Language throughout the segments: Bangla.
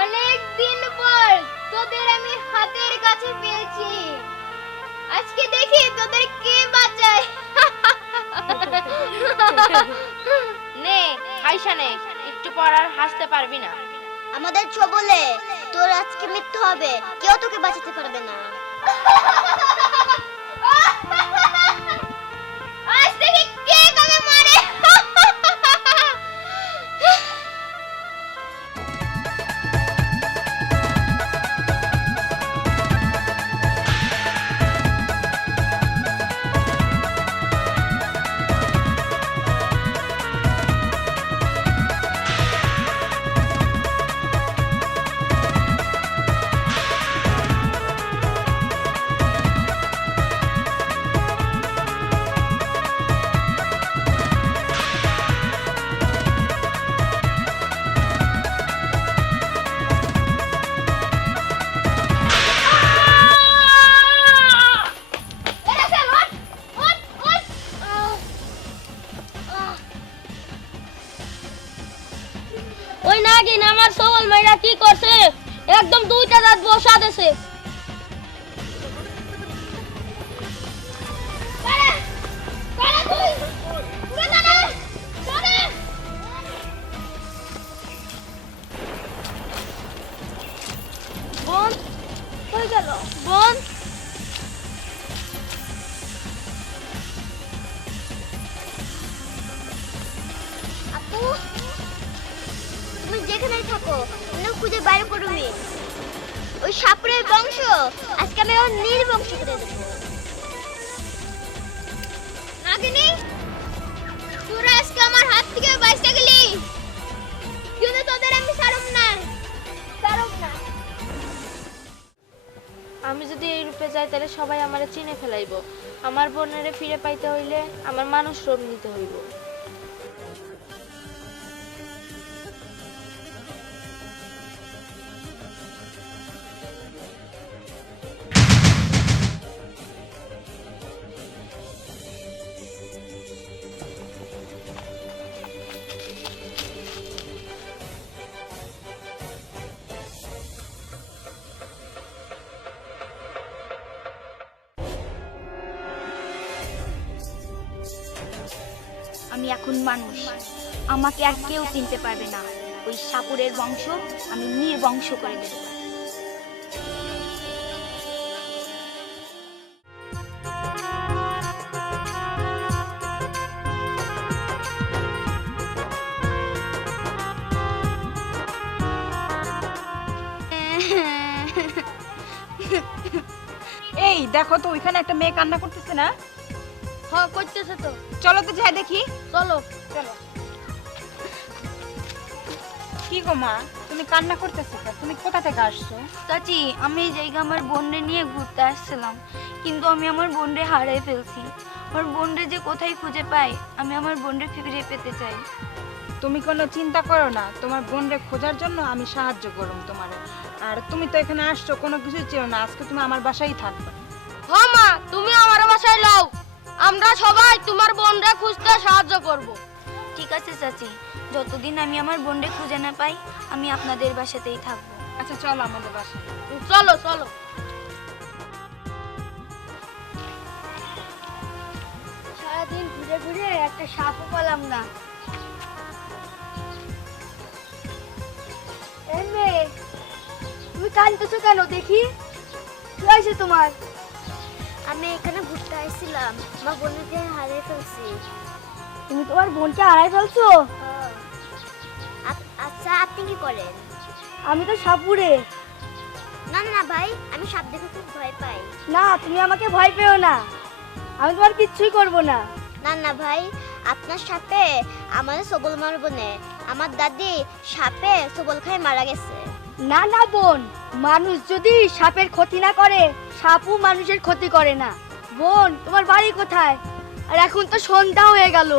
অনেক দিন পর তোদের আমি হাতের কাছে পেয়েছি। আজকে দেখি তোদের কে বাঁচায়। নে হাইসা নে, একটু পর আর হাসতে পারবি না। আমাদের ছবলে তোর আজকে মৃত্যু হবে, কেউ তোকে বাঁচাতে পারবে না। আজ দেখি কে কাকে মারে। ওই নাগিন আমার সবল মাইরা কি করছে, একদম দুইটা দাঁত বসা দেছে। বোন কই গেল? বোন আপু, তুমি যেখানেই থাকো তুমি খুঁজে বাইরে করবি। ওই সাপুরের বংশ আজকে আমি ওর নির্বংশ করে দেবো। নাগিনী, তোরা আজকে আমার হাত থেকে বাঁচতে গেলি, কিন্তু তোদের আমি ছাড়ব না, ছাড়ব না। আমি যদি এই রূপে যাই তাহলে সবাই আমারে চিনে ফেলাইব। আমার বোনেরে ফিরে পাইতে হইলে আমার মানুষ রূপ নিতে হইব। আমি এখন মানুষ, আমাকে আর কেউ চিনতে পারবে না। ওই সাপুরের বংশ আমি নির্বংশ করে দেব। এই দেখো তো, ওইখানে একটা মেয়ে কান্না করতেছে না? হ্যাঁ করতেছে তো, চলো তো যাই দেখি। চলো। চলো। কি গো মা, তুমি কান্না করতেছো কেন? তুমি কোথা থেকে আসছো? চাচি, আমি এই জায়গা আমার বোনরে নিয়ে ঘুরতে আসছিলাম, কিন্তু আমি আমার বোনরে হারাই ফেলছি। আমার বোনরে যে কোথায় খুঁজে পাই, আমি আমার বোনরে ফিরে পেতে চাই। তুমি কোনো চিন্তা করো না, তোমার বোনরে খোঁজার জন্য আমি সাহায্য করুম তোমারে। আর তুমি তো এখানে আসছো, কোনো কিছু চেও না, আজকে তুমি আমার বাসায় থাকবে। হ্যাঁ মা, তুমি আমার বাসায় লাও, আমরা সবাই তোমার বোনরে খুঁজতে সাহায্য করব। ঠিক আছে চাচি, যতদিন আমি আমার বোনরে খুঁজে না পাই আমি আপনাদের বাসাতেই থাকবো। আচ্ছা চলো আমাদের বাসায়। চলো চলো। সারাদিন ঘুরে ঘুরে একটা সাপও পেলাম না। তুমি কাঁদতেছো কেন দেখি? কি হয়েছে তোমার? আমি এখানে ঘুরতে আসছিলাম, আমার বোনকে হারিয়ে ফেলছি। তুমি তোমার বোনকে হারাই ফেলছো? আচ্ছা, আপনি কি করেন? আমি তো সাপুরে। না না ভাই, আমি সাপ দেখে খুব ভয় পাই। না, তুমি আমাকে ভয় পেও না, আমি তোমার কিচ্ছুই করব না। না না ভাই, আপনার সাপে আমাদের সবল মারবো না। আমার দাদি সাপে সবল খাই মারা গেছে। না না বোন, মানুষ যদি সাপের ক্ষতি না করে, সাপও মানুষের ক্ষতি করে না। বোন, তোমার বাড়ি কোথায়? আর এখন তো সন্ধ্যা হয়ে গেল,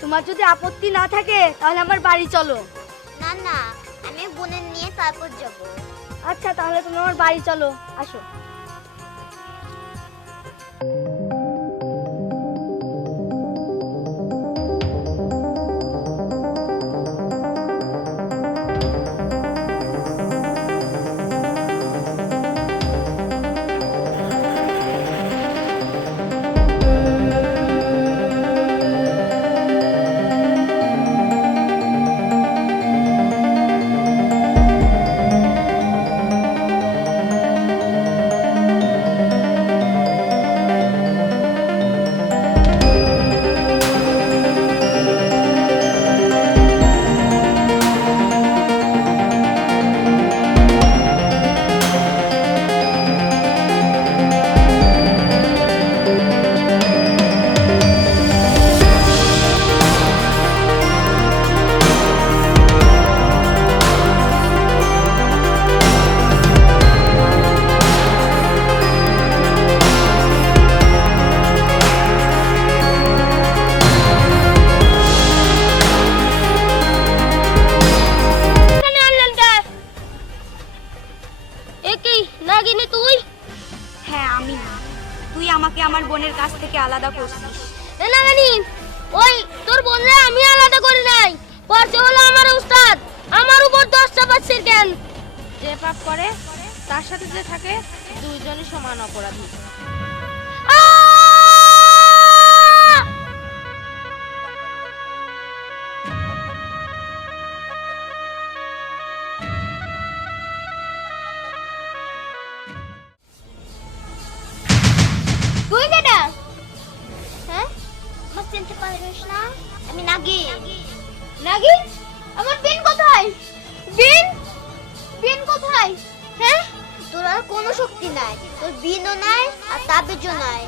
তোমার যদি আপত্তি না থাকে তাহলে আমার বাড়ি চলো। না না, আমি বোনের নিয়ে তারপর যাব। আচ্ছা, তাহলে তুমি আমার বাড়ি চলো, আসো। আমাকে আমার বোনের কাছ থেকে আলাদা করছিস। না নানি, ওই তোর বোনরা আমি আলাদা করি নাই, পড়তে হলো আমার উস্তাদ, আমার উপর 10টা বাচ্চার জ্ঞান। যে পাপ করে তার সাথে যে থাকে দুইজনই সমান অপরাধী। তুই কেডা? হ্যাঁ, আমার চিনতে পারিস না? আমি নাগি। নাগি? আমার বিন কোথায়? বিন? বিন কোথায়? হ্যাঁ, তোর আর কোনো শক্তি নাই, তোর বিনও নাই আর তাবিজও নাই।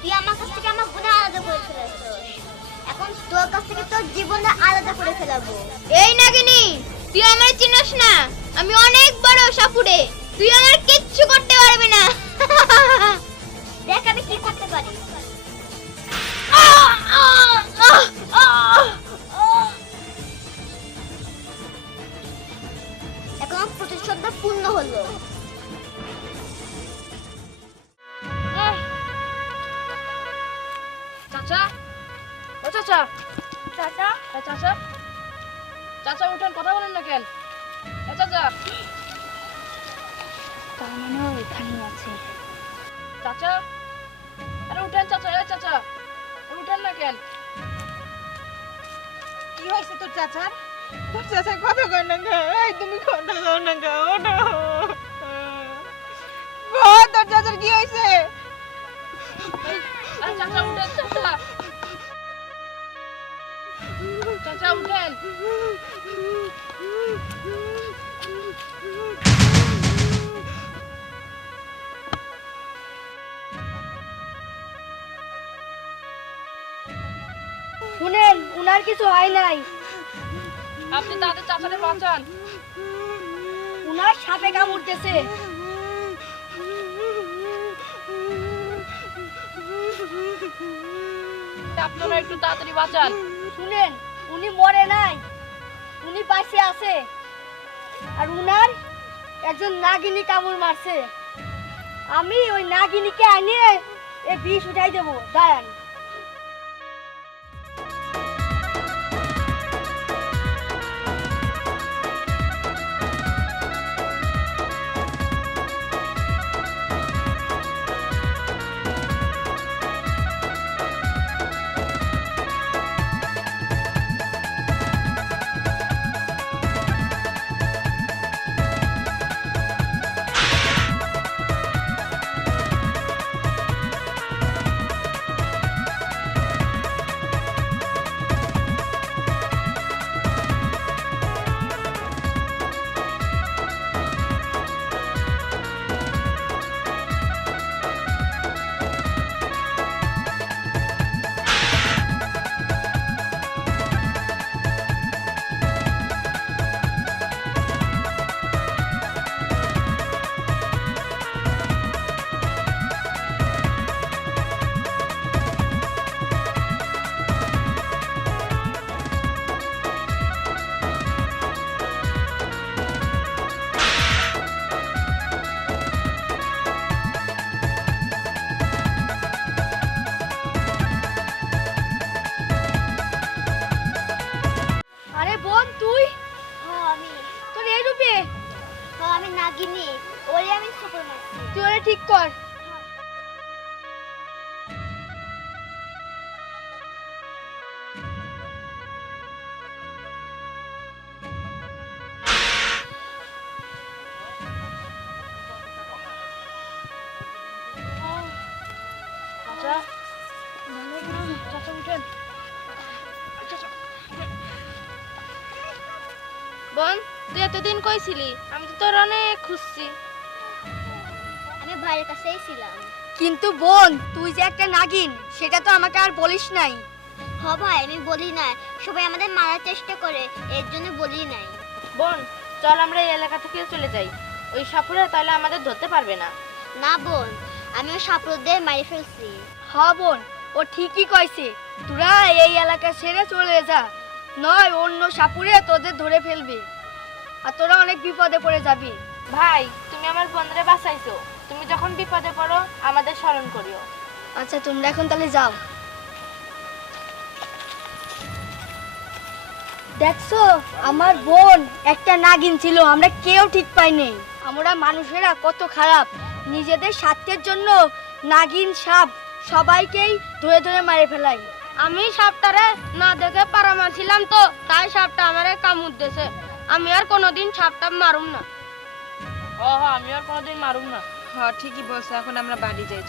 তুই আমার কাছ থেকে আমার গুণ আলাদা করে ফেলেছিস, এখন তোর কাছ থেকে তোর জীবনটা আলাদা করে ফেলাবো। এই নাগিনী, তুই আমার চিনিস না, আমি অনেক বড় সাপুড়ে, তুই আমার কিচ্ছু করতে পারবি না। দেখ আমি কি করতে পারি। এখন আমার প্রতিশোধটা পূর্ণ হলো। চাচা, ও চাচা, চাচা, চাচা, চাচা উঠেন, কথা বলেন না কেন? চাচা, তার মানে ও এখানেই আছে। চাচা, আরে উঠেন চাচা, চাচা উঠেন না কেন? কি হয়েছে তোর চাচার? তোর চাচা কথা কয় না গো, এই তুমি কথা কও না গো, ওঠো গো, তোর চাচার কি হয়েছে? আরে চাচা উঠেন, চাচা, চাচা উঠেন। শুনেন, উনার কিছু হয় নাই, আপনি তাদের চাচারে বাঁচান। উনার সাপে কামড়তেছে। আপনারা একটু তাড়াতাড়ি বাঁচান। শুনেন, উনি মরে নাই, উনি পাশে আছে, আর উনার একজন নাগিনী কামড় মারছে। আমি ওই নাগিনীকে আনিয়ে এই বিষ উঠাই দেবো, দাঁড়ান। আরে বোন, তুই? হ্যাঁ আমি, তোর এই রূপে? হ্যাঁ আমি নাগিনী, ওরে আমি সুপার মারছি। তুই ওরে ঠিক কর। চাচা, চাচা উঠেন। বোন, তুই এতদিন কইছিলি? আমি তো তোর অনেক খুঁজছি। আমি ভাইয়ের কাছেই ছিলাম। কিন্তু বোন, তুই যে একটা নাগিন, সেটা তো আমাকে আর বলিস নাই। হ ভাই, আমি বলি না, সবাই আমাদের মারার চেষ্টা করে, এর জন্য বলি নাই। বোন, চল আমরা এই এলাকা থেকে চলে যাই, ওই সাপুরা তাহলে আমাদের ধরতে পারবে না। না বোন, আমি ওই সাপড়দের মারি ফেলছি। হ্যাঁ বোন, ও ঠিকই কইছে, তোরা এই এলাকা ছেড়ে চলে যা, নয় অন্য সাপুরে তোদের ধরে ফেলবে আর তোরা অনেক বিপদে পড়ে যাবি। ভাই, তুমি আমার বোনরে বাঁচাইছো, তুমি যখন বিপদে পড়ো আমাদের স্মরণ করিও। আচ্ছা তোমরা এখন তাহলে যাও। দেখছো আমার বোন একটা নাগিন ছিল, আমরা কেউ ঠিক পাইনি। আমরা মানুষেরা কত খারাপ, নিজেদের স্বার্থের জন্য নাগিন সাপ সবাইকেই ধরে ধরে মারে ফেলাই। আমি সাপটারে না দেখে পাড়া মারছিলাম তো, তাই সাপটা আমারে কামড় দিয়েছে। আমি আর কোনোদিন সাপটা মারুম না। আমি আর কোনোদিন মারুম না। হ্যাঁ ঠিকই বলছো, এখন আমরা বাড়ি যাই।